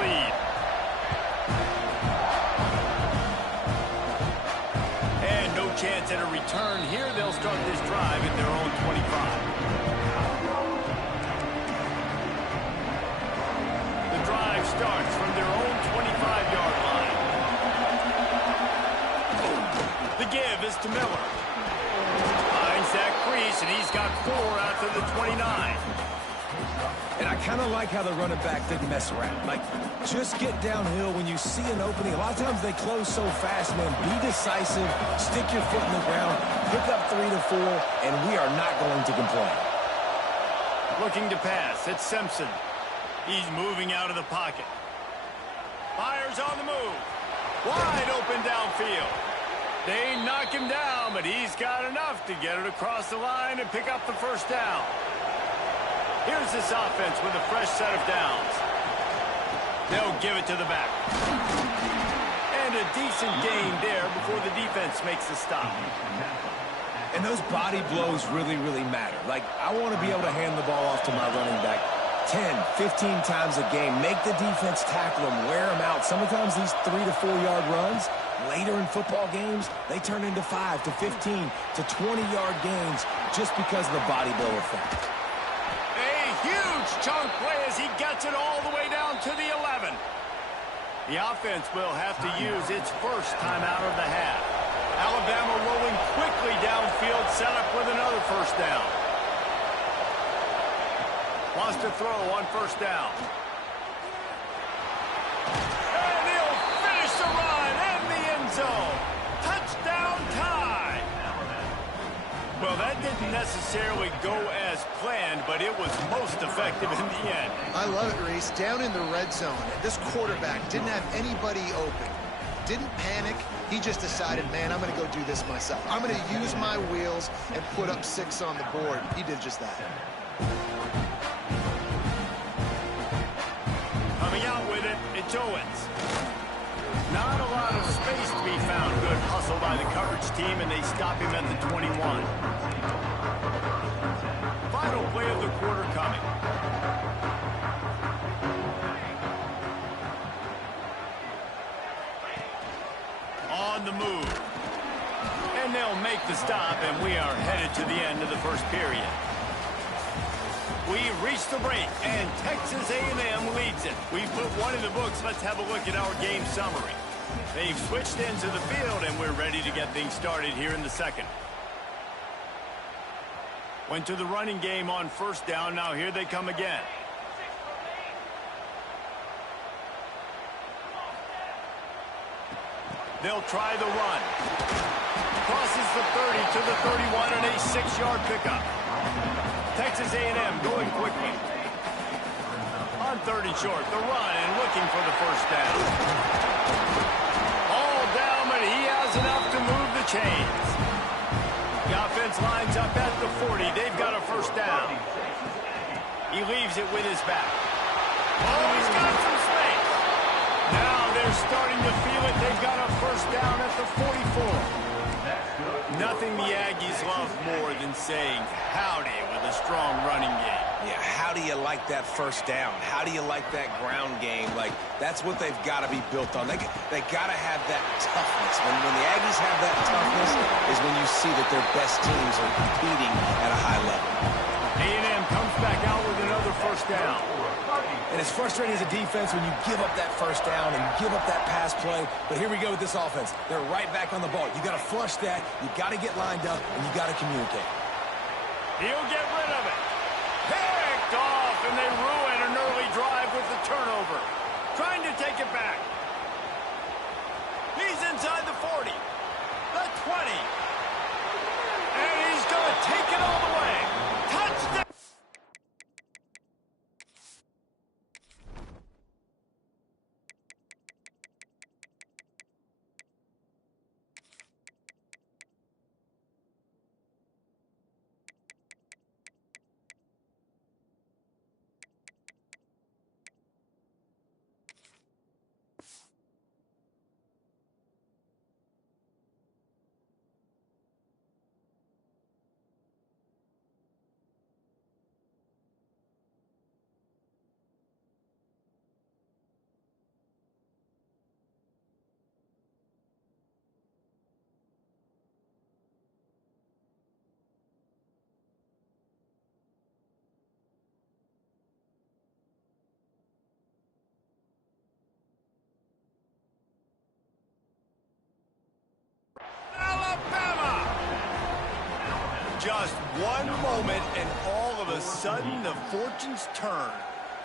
lead. And no chance at a return here. They'll start this drive at their own 25. The drive starts from their own 25-yard line. The give is to Miller. Finds that crease, and he's got 4 out to the 29. And I kind of like how the running back didn't mess around. Like, just get downhill when you see an opening. A lot of times they close so fast, man. Be decisive, stick your foot in the ground, pick up 3 to 4, and we are not going to complain. Looking to pass. It's Simpson. He's moving out of the pocket. Fires on the move. Wide open downfield. They knock him down, but he's got enough to get it across the line and pick up the first down. Here's this offense with a fresh set of downs. They'll give it to the back. And a decent gain there before the defense makes the stop. And those body blows really, really matter. Like, I want to be able to hand the ball off to my running back 10, 15 times a game. Make the defense tackle them, wear them out. Sometimes these 3 to 4 yard runs, later in football games, they turn into 5 to 15 to 20-yard gains just because of the body blow effect. Huge chunk play as he gets it all the way down to the 11. The offense will have to use its first timeout of the half. Alabama rolling quickly downfield, set up with another first down. Wants to throw on first down. And he'll finish the run in the end zone. Touchdown tie. Well, that didn't necessarily go as planned, but it was most effective in the end. I love it, Reese. Down in the red zone, this quarterback didn't have anybody open. Didn't panic. He just decided, man, I'm going to go do this myself. I'm going to use my wheels and put up 6 on the board. He did just that. Coming out with it, it's Owens. Not a lot of space to be found. Good hustle by the coverage team, and they stop him at the 21. Final play of the quarter coming. On the move. And they'll make the stop, and we are headed to the end of the first period. We reach the break, and Texas A&M leads it. We've put one in the books. Let's have a look at our game summary. They've switched into the field, and we're ready to get things started here in the second. Went to the running game on first down. Now here they come again. They'll try the run. Crosses the 30 to the 31 and a 6-yard pickup. Texas A&M going quickly. On 3rd and short, the run and looking for the first down. All down, but he has enough to move the chains. The offense lines up at the 40. They've got a first down. He leaves it with his back. Oh, he's got some space. Now they're starting to feel it. They've got a first down at the 44. Nothing the Aggies love more than saying howdy with a strong running game. Yeah, how do you like that first down? How do you like that ground game? Like, that's what they've got to be built on. They got to have that toughness. When the Aggies have that toughness is when you see that their best teams are competing at a high level. A&M comes back out with another first down. And it's frustrating as a defense when you give up that first down and give up that pass play. But here we go with this offense. They're right back on the ball. You got to flush that. You got to get lined up, and you got to communicate. He'll get rid of it. Picked off, and they ruin an early drive with the turnover. Trying to take it back. He's inside the 40. The 20. And he's going to take it all the way. Touchdown. Just one moment, and all of a sudden, the fortunes turn.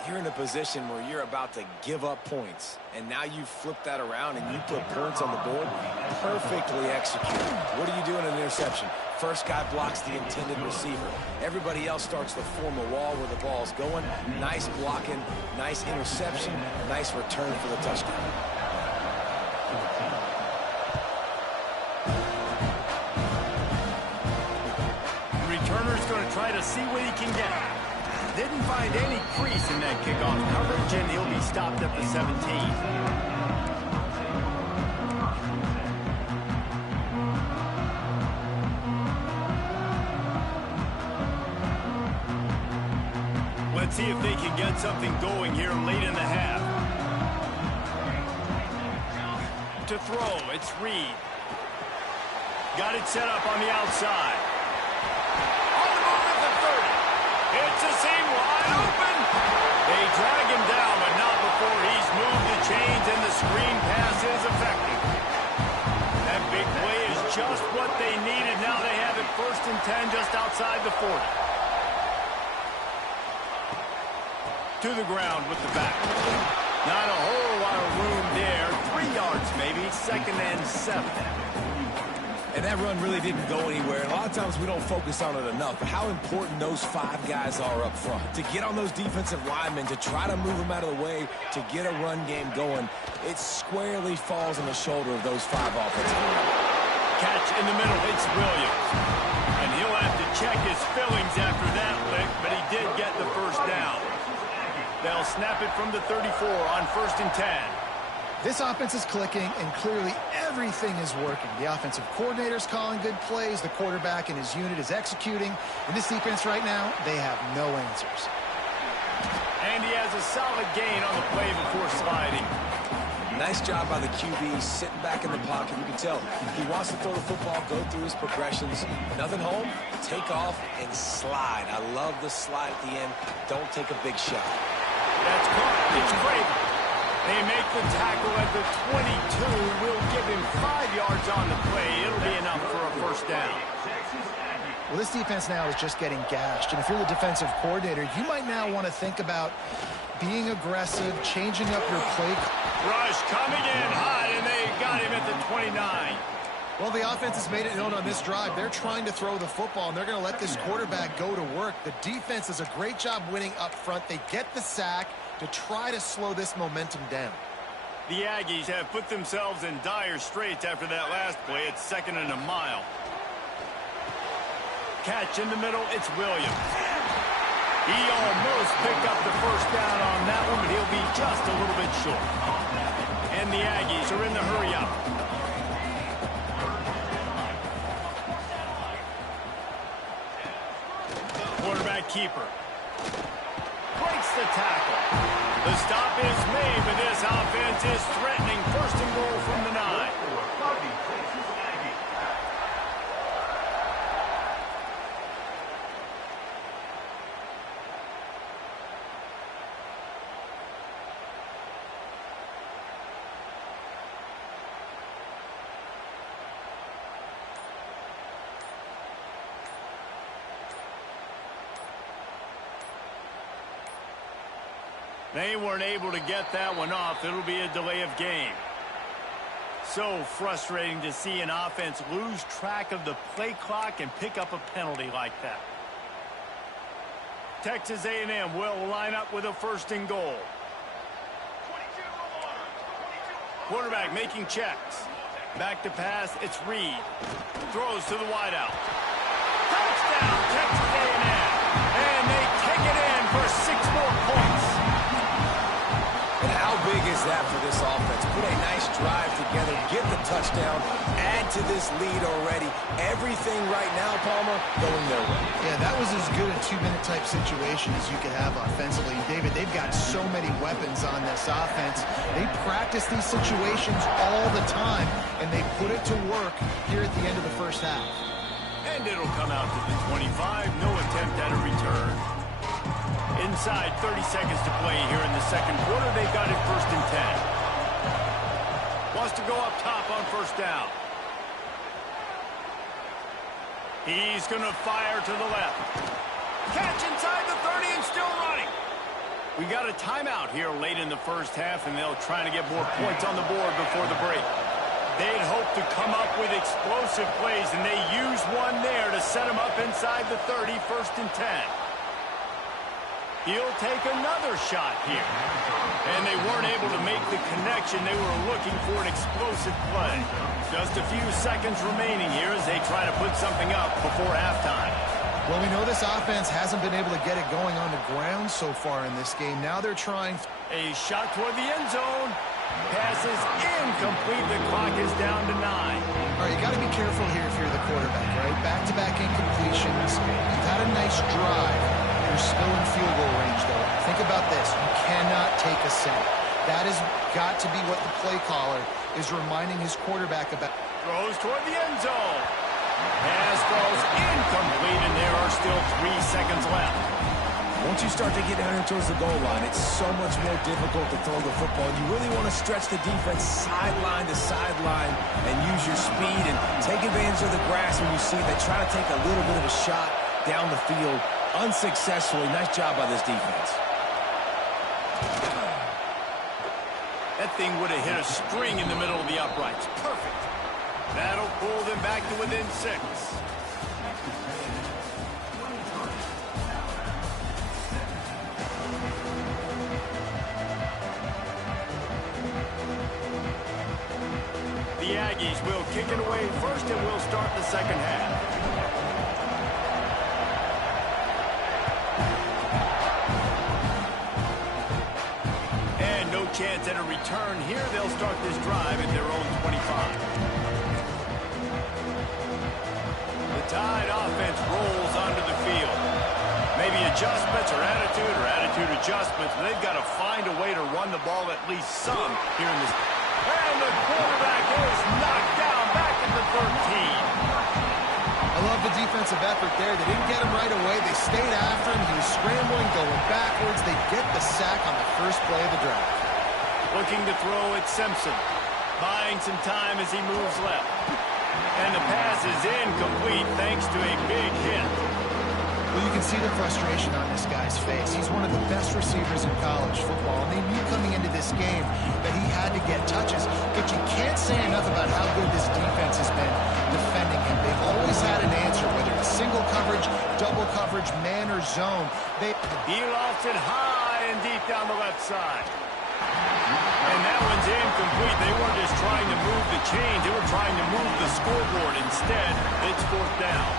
You're in a position where you're about to give up points, and now you flip that around and you put points on the board. Perfectly executed. What do you do in an interception? First guy blocks the intended receiver. Everybody else starts to form a wall where the ball's going. Nice blocking, nice interception, nice return for the touchdown. Returner's going to try to see what he can get. Didn't find any crease in that kickoff coverage, and he'll be stopped at the 17. Let's see if they can get something going here late in the half. To throw, it's Reed. Got it set up on the outside. On the move at the 30. It's a seam wide open. They drag him down, but not before he's moved the chains and the screen pass is effective. That big play is just what they needed. Now they have it 1st and 10 just outside the 40. To the ground with the back. Not a whole lot of room there. 3 yards maybe, 2nd and 7. And that run really didn't go anywhere. And a lot of times we don't focus on it enough, but how important those 5 guys are up front. To get on those defensive linemen, to try to move them out of the way, to get a run game going, it squarely falls on the shoulder of those 5 offensive linemen. Catch in the middle, it's Williams. And he'll have to check his fillings after that lick, but he did get the 1st down. They'll snap it from the 34 on 1st and 10. This offense is clicking, and clearly everything is working. The offensive coordinator's calling good plays. The quarterback and his unit is executing. In this defense right now, they have no answers. And he has a solid gain on the play before sliding. Nice job by the QB, sitting back in the pocket. You can tell he wants to throw the football, go through his progressions. Nothing home, take off, and slide. I love the slide at the end. Don't take a big shot. That's caught. It's great. They make the tackle at the 22. We'll give him 5 yards on the play. It'll be enough for a 1st down. Well, this defense now is just getting gashed. And if you're the defensive coordinator, you might now want to think about being aggressive, changing up your play. Rush coming in hot, and they got him at the 29. Well, the offense has made it known on this drive. They're trying to throw the football, and they're going to let this quarterback go to work. The defense does a great job winning up front. They get the sack to try to slow this momentum down. The Aggies have put themselves in dire straits after that last play. It's 2nd and a mile. Catch in the middle, it's Williams. He almost picked up the 1st down on that one, but he'll be just a little bit short. And the Aggies are in the hurry-up. Quarterback keeper. Breaks the tackle. The stop is made, but this offense is threatening 1st and goal from the 9. They weren't able to get that one off. It'll be a delay of game. So frustrating to see an offense lose track of the play clock and pick up a penalty like that. Texas A&M will line up with a 1st and goal. Quarterback making checks. Back to pass, it's Reed. Throws to the wideout. Touchdown, Texas A&M. And they take it in for 6 more points. And how big is that for this offense? Put a nice drive together, get the touchdown, add to this lead already. Everything right now, Palmer, going their way. Yeah, that was as good a 2-minute type situation as you could have offensively. David, they've got so many weapons on this offense. They practice these situations all the time, and they put it to work here at the end of the 1st half. And it'll come out to the 25. No attempt at a return. Inside 30 seconds to play here in the 2nd quarter. They've got it 1st and 10. Wants to go up top on 1st down. He's going to fire to the left. Catch inside the 30 and still running. We got a timeout here late in the first half, and they'll try to get more points on the board before the break. They'd hope to come up with explosive plays, and they use one there to set them up inside the 30, 1st and 10. He'll take another shot here. And they weren't able to make the connection. They were looking for an explosive play. Just a few seconds remaining here as they try to put something up before halftime. Well, we know this offense hasn't been able to get it going on the ground so far in this game. Now they're trying. A shot toward the end zone. Pass is incomplete. The clock is down to 9. All right, you got to be careful here if you're the quarterback, right? Back-to-back incompletions. You've had a nice drive. You're still in field goal range, though. Think about this. You cannot take a sack. That has got to be what the play caller is reminding his quarterback about. Throws toward the end zone. Pass falls incomplete, and there are still 3 seconds left. Once you start to get down here towards the goal line, it's so much more difficult to throw the football. You really want to stretch the defense sideline to sideline and use your speed and take advantage of the grass when you see they try to take a little bit of a shot down the field unsuccessfully. Nice job by this defense. That thing would have hit a string in the middle of the uprights. Perfect. That'll pull them back to within 6. The Aggies will kick it away first, and we'll start the second half. And no chance at a return here. They'll start this drive at their own 25. The Tide offense rolls onto the field. Maybe adjustments or attitude adjustments. But they've got to find a way to run the ball at least some here in this. And the quarterback is knocked down back at the 13. I love the defensive effort there. They didn't get him right away. They stayed after him. He was scrambling, going backwards. They get the sack on the first play of the drive. Looking to throw at Simpson. Buying some time as he moves left. And the pass is incomplete thanks to a big hit. Well, you can see the frustration on this guy's face. He's one of the best receivers in college football, and they knew coming into this game that he had to get touches. But you can't say enough about how good this defense has been defending him. They've always had an answer, whether it's single coverage, double coverage, man, or zone. He lofts it high and deep down the left side. And that one's incomplete. They weren't just trying to move the chains. They were trying to move the scoreboard. Instead, it's 4th down.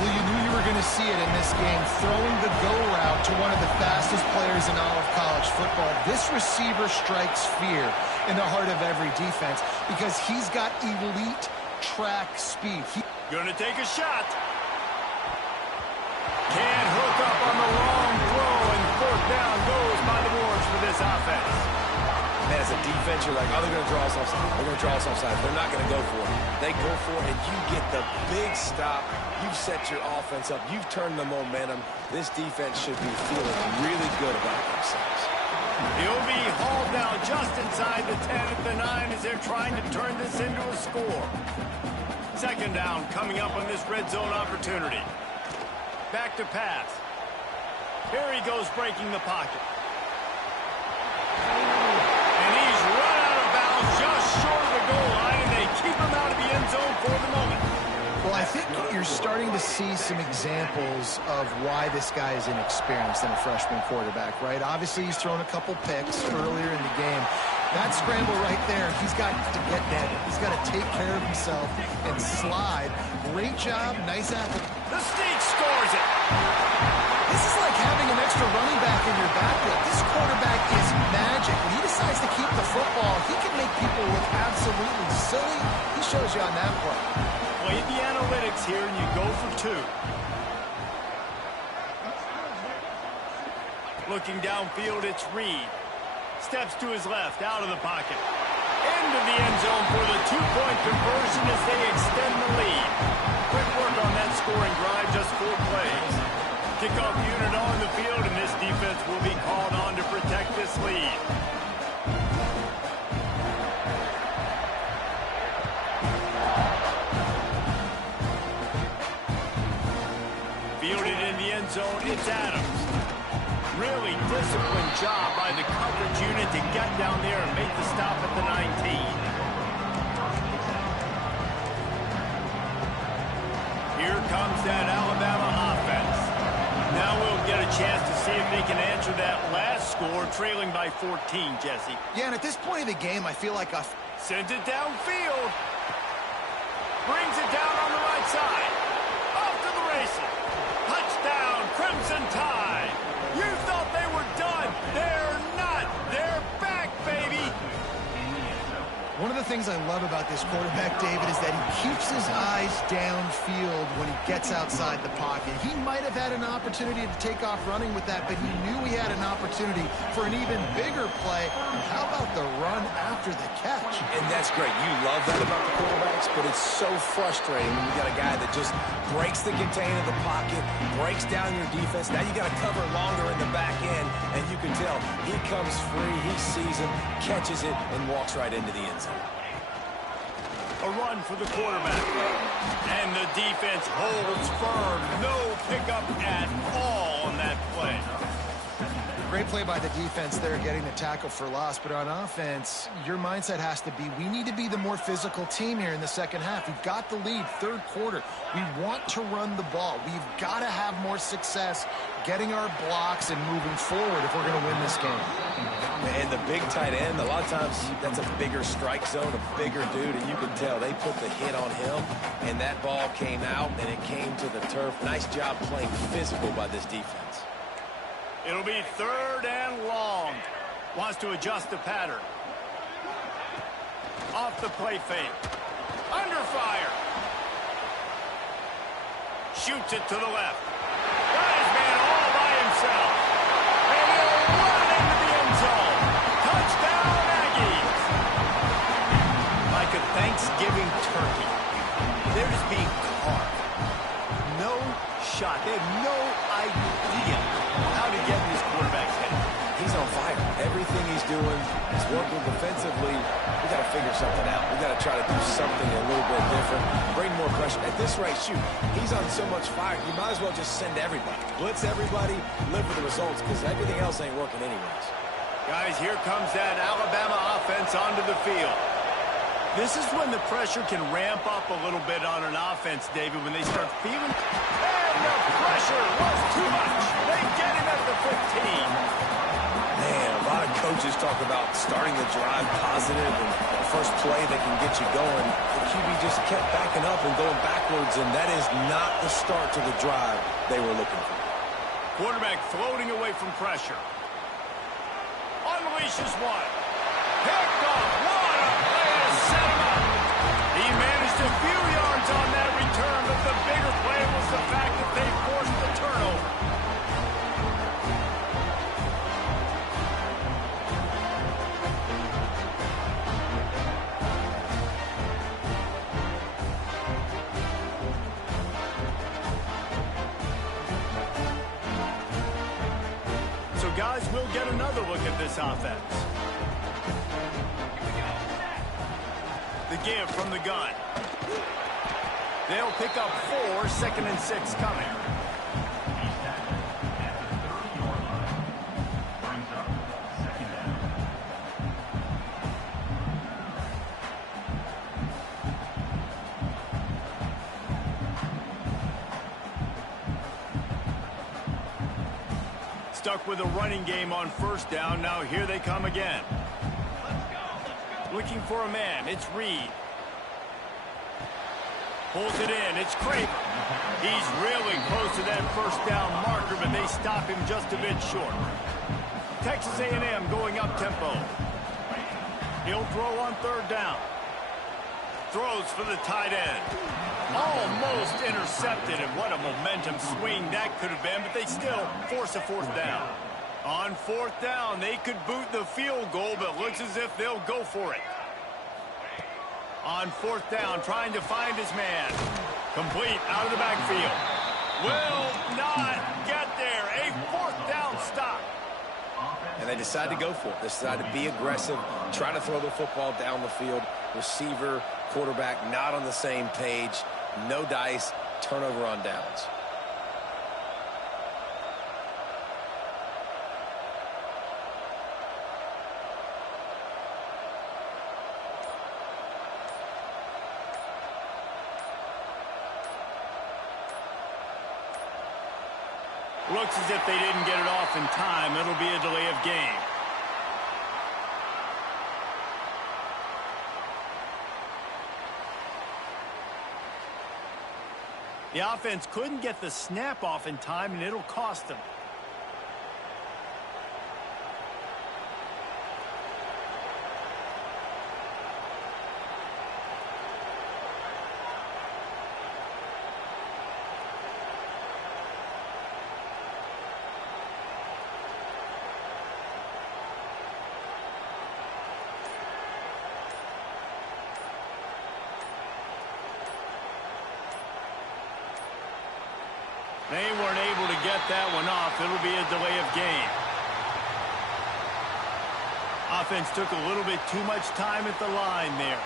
Well, you knew you were going to see it in this game, throwing the go route to one of the fastest players in all of college football. This receiver strikes fear in the heart of every defense because he's got elite track speed. Going to take a shot. Can't hook up on the long throw, and 4th down goes by the boards for this offense. Man, as a defense, you're like, oh, they're going to draw us offside. They're going to draw us offside. They're not going to go for it. They go for it, and you get the big stop. You've set your offense up. You've turned the momentum. This defense should be feeling really good about themselves. He'll be hauled down just inside the 10 at the 9 as they're trying to turn this into a score. 2nd down coming up on this red zone opportunity. Back to pass. Here he goes breaking the pocket. And he's run out of bounds just short of the goal line, and they keep him out of the end zone for the moment. Well, I think you're starting to see some examples of why this guy is inexperienced in a freshman quarterback, right? Obviously, he's thrown a couple picks earlier in the game. That scramble right there, he's got to get that. He's got to take care of himself and slide. Great job. Nice effort. The Sneak scores it. This is like having an extra running back in your backfield. This quarterback is magic. When he decides to keep the football, he can make people look absolutely silly. He shows you on that play. Play the analytics here, and you go for 2. Looking downfield, it's Reed. Steps to his left, out of the pocket. Into the end zone for the 2-point conversion as they extend the lead. Quick work on that scoring drive, just 4 plays. Kickoff unit on the field, and this defense will be called on to protect this lead. zone, it's Adams. Really disciplined job by the coverage unit to get down there and make the stop at the 19. Here comes that Alabama offense. Now we'll get a chance to see if they can answer that last score, trailing by 14, Jesse. Yeah, and at this point of the game, I feel like sends it downfield. Brings it down on the right side. Off to the races. Touchdown, Crimson Tide. You thought they were done. They're not. They're back, baby. One of the things I love about this quarterback, David, is that he keeps his eyes downfield when he gets outside the pocket. He might have had an opportunity to take off running with that, but he knew he had an opportunity for an even bigger play. How about the run after the catch? And that's great. You love that about the quarterbacks, but it's so frustrating when you got a guy that just breaks the contain of the pocket, breaks down your defense. Now you got to cover longer in the back end, and you can tell he comes free, he sees him, catches it, and walks right into the end zone. A run for the quarterback. And the defense holds firm. No pickup at all on that play. Great play by the defense there, getting the tackle for loss. But on offense, your mindset has to be, we need to be the more physical team here in the second half. We've got the lead, third quarter. We want to run the ball. We've got to have more success getting our blocks and moving forward if we're going to win this game. And the big tight end, a lot of times that's a bigger strike zone, a bigger dude, and you can tell they put the hit on him, and that ball came out, and it came to the turf. Nice job playing physical by this defense. It'll be third and long. Wants to adjust the pattern. Off the play fake. Under fire. Shoots it to the left. Got his man all by himself. And he'll run into the end zone. Touchdown, Aggies. Like a Thanksgiving turkey. They're just being carved. No shot. They have no idea how to get in this quarterback's head. He's on fire. Everything he's doing is working defensively. We got to figure something out. We got to try to do something a little bit different. Bring more pressure. At this rate, shoot, he's on so much fire. You might as well just send everybody. Blitz everybody, live with the results, because everything else ain't working anyways. Guys, here comes that Alabama offense onto the field. This is when the pressure can ramp up a little bit on an offense, David, when they start feeling. And the pressure was too much. They get him at the 15. Man, a lot of coaches talk about starting the drive positive and the first play that can get you going. The QB just kept backing up and going backwards, and that is not the start to the drive they were looking for. Quarterback floating away from pressure. Unleashes one. Picked off. What a play to set him up. He managed a few yards on that return, but the bigger play was the fact that they forced the turnover. So, guys, we'll get another look at this offense. The give from the gun. They'll pick up 4, 2nd and 6 coming. Stuck with a running game on first down. Now here they come again. Looking for a man. It's Reed. Pulls it in. It's Craver. He's really close to that first down marker, but they stop him just a bit short. Texas A&M going up tempo. He'll throw on third down. Throws for the tight end. Almost intercepted, and what a momentum swing that could have been, but they still force a fourth down. On fourth down, they could boot the field goal, but looks as if they'll go for it. On fourth down, trying to find his man. Complete out of the backfield. Will not get there. A fourth down stop. And they decide to go for it. They decide to be aggressive, try to throw the football down the field. Receiver, quarterback, not on the same page. No dice, turnover on downs. Looks as if they didn't get it off in time. It'll be a delay of game. The offense couldn't get the snap off in time, and it'll cost them. They weren't able to get that one off. It'll be a delay of game. Offense took a little bit too much time at the line there.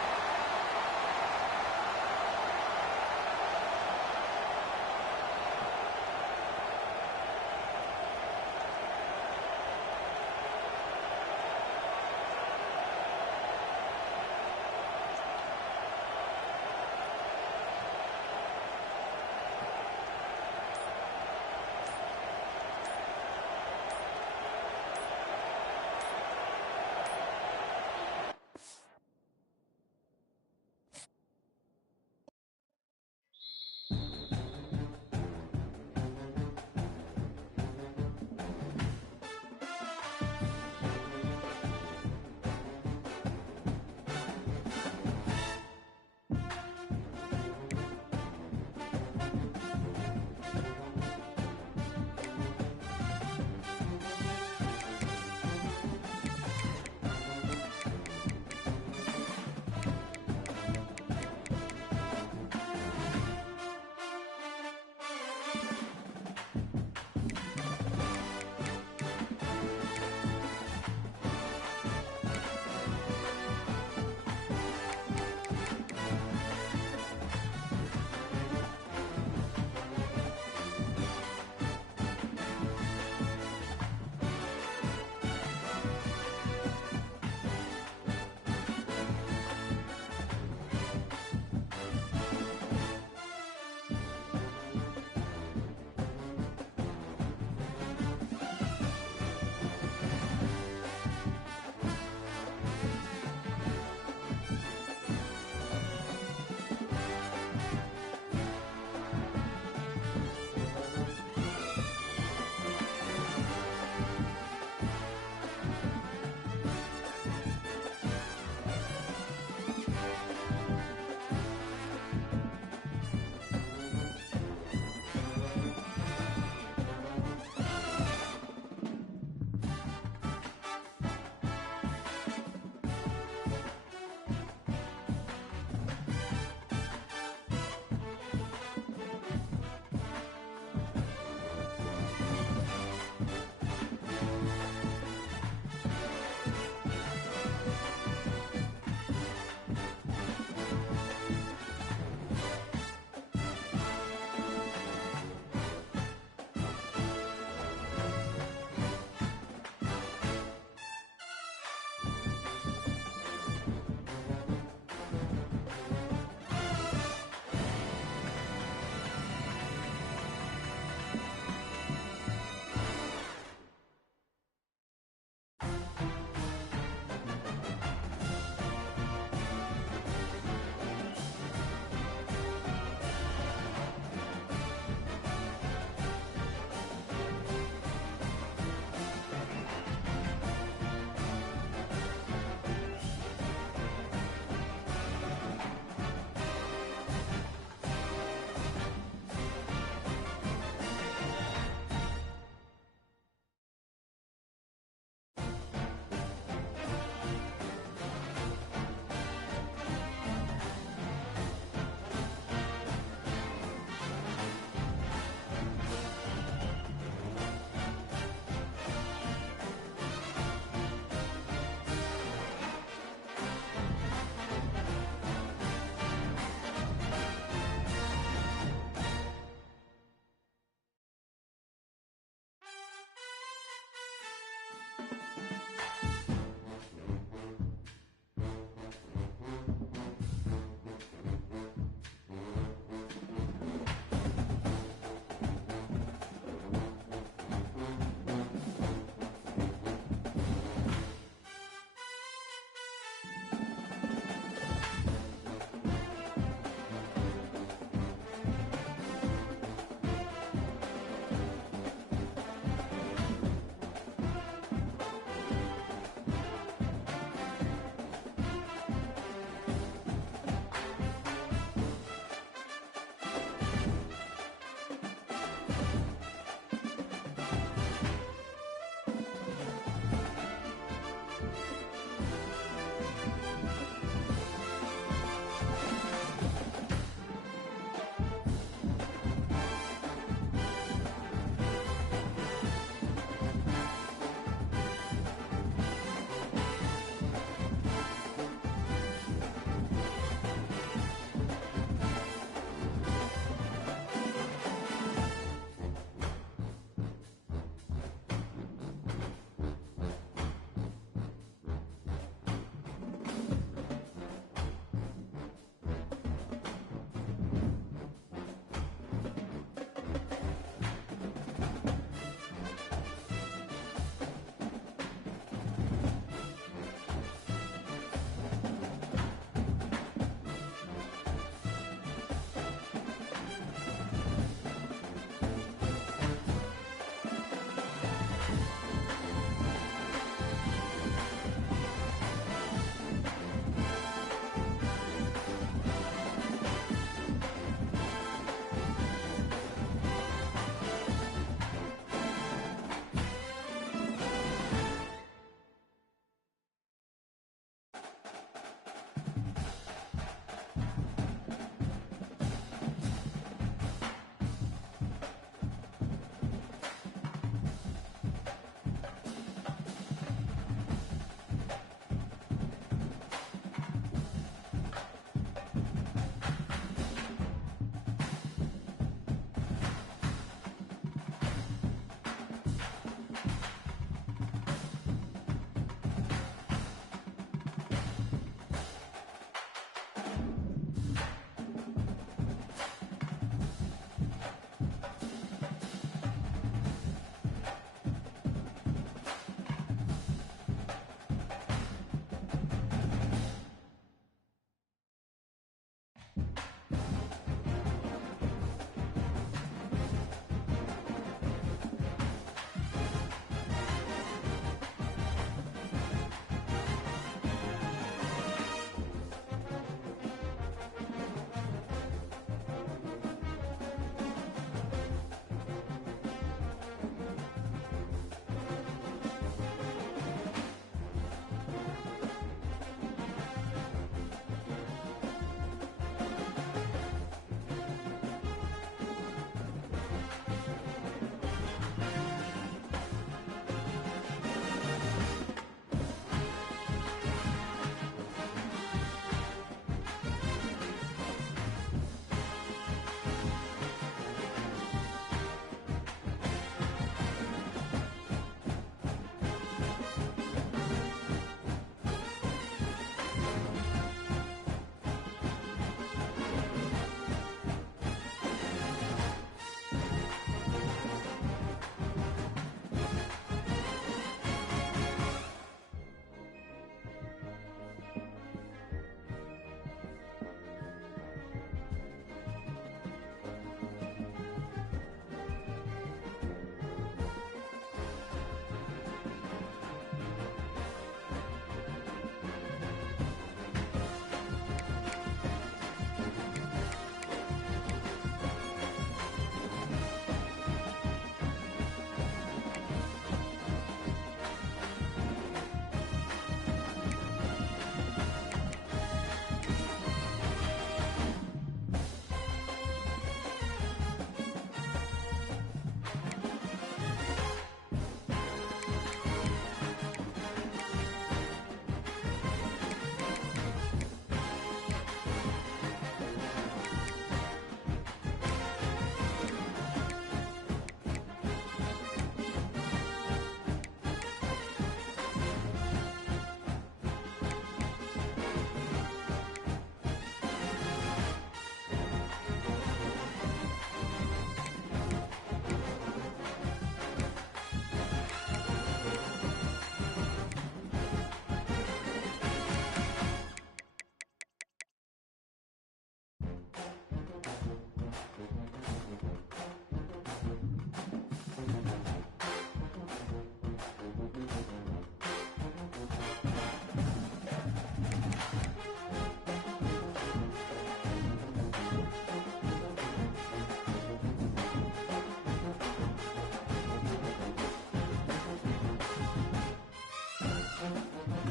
you